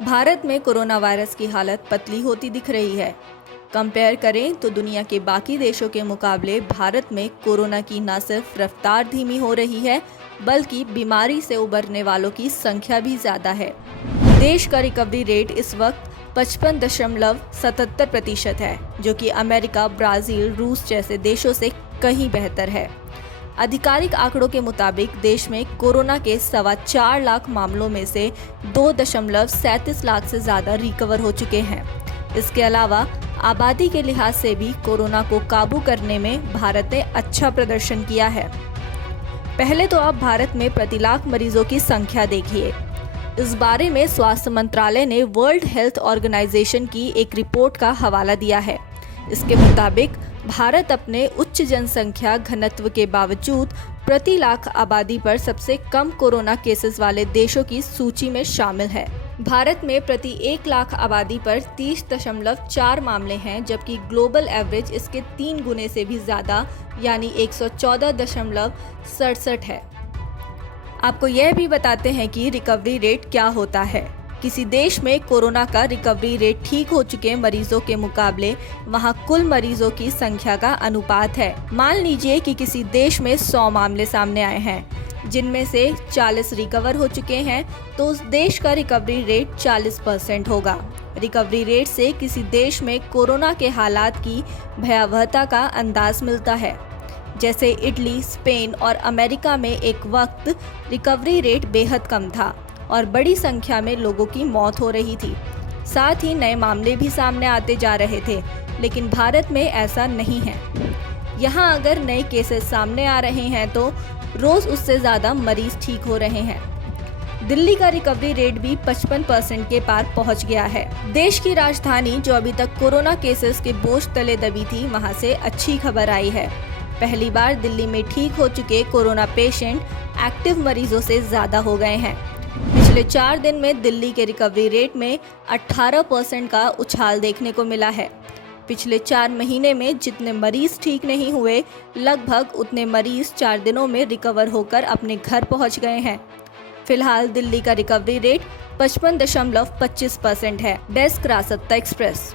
भारत में corona virus की हालत पतली होती दिख रही है। कंपेयर करें तो दुनिया के बाकी देशों के मुकाबले भारत में कोरोना की न सिर्फ रफ्तार धीमी हो रही है, बल्कि बीमारी से उबरने वालों की संख्या भी ज्यादा है। देश का रिकवरी रेट इस वक्त 55.77% है, जो कि अमेरिका, ब्राजील, रूस जैसे देशों से कहीं बेहतर है। आधिकारिक आंकड़ों के मुताबिक देश में कोरोना के 4.25 लाख मामलों में से 2.37 लाख से ज्यादा रिकवर हो चुके हैं। इसके अलावा आबादी के लिहाज से भी कोरोना को काबू करने में भारत ने अच्छा प्रदर्शन किया है। पहले तो आप भारत में प्रति लाख मरीजों की संख्या देखिए। इस बारे में स्वास्थ्य मंत्रालय ने वर्ल्ड हेल्थ ऑर्गेनाइजेशन की एक रिपोर्ट का हवाला दिया है। इसके मुताबिक भारत अपने उच्च जनसंख्या घनत्व के बावजूद प्रति लाख आबादी पर सबसे कम कोरोना केसेस वाले देशों की सूची में शामिल है। भारत में प्रति 1 लाख आबादी पर 30.4 मामले हैं, जबकि ग्लोबल एवरेज इसके 3 गुने से भी ज्यादा यानी 114.67 है। आपको यह भी बताते हैं कि रिकवरी रेट क्या होता है। किसी देश में कोरोना का रिकवरी रेट ठीक हो चुके मरीजों के मुकाबले वहां कुल मरीजों की संख्या का अनुपात है। मान लीजिए कि किसी देश में 100 मामले सामने आए हैं, जिनमें से 40 रिकवर हो चुके हैं, तो उस देश का रिकवरी रेट 40% होगा। रिकवरी रेट से किसी देश में कोरोना के हालात की भयावहता का अंदाज मिलता है। जैसे इटली, स्पेन और अमेरिका में एक वक्त रिकवरी रेट बेहद कम था और बड़ी संख्या में लोगों की मौत हो रही थी। साथ ही नए मामले भी सामने आते जा रहे थे, लेकिन भारत में ऐसा नहीं है। यहाँ अगर नए केसेस सामने आ रहे हैं तो रोज उससे ज्यादा मरीज ठीक हो रहे हैं। दिल्ली का रिकवरी रेट भी 55% के पार पहुंच गया है। देश की राजधानी जो अभी तक कोरोना केसेस के बोझ तले दबी थी, वहां से अच्छी खबर आई है। पहली बार दिल्ली में ठीक हो चुके कोरोना पेशेंट एक्टिव मरीजों से ज्यादा हो गए हैं। पिछले 4 दिन में दिल्ली के रिकवरी रेट में 18% का उछाल देखने को मिला है। पिछले 4 महीने में जितने मरीज ठीक नहीं हुए, लगभग उतने मरीज 4 दिनों में रिकवर होकर अपने घर पहुंच गए हैं। फिलहाल दिल्ली का रिकवरी रेट 55.25% है। डेस्क रासत्ता एक्सप्रेस।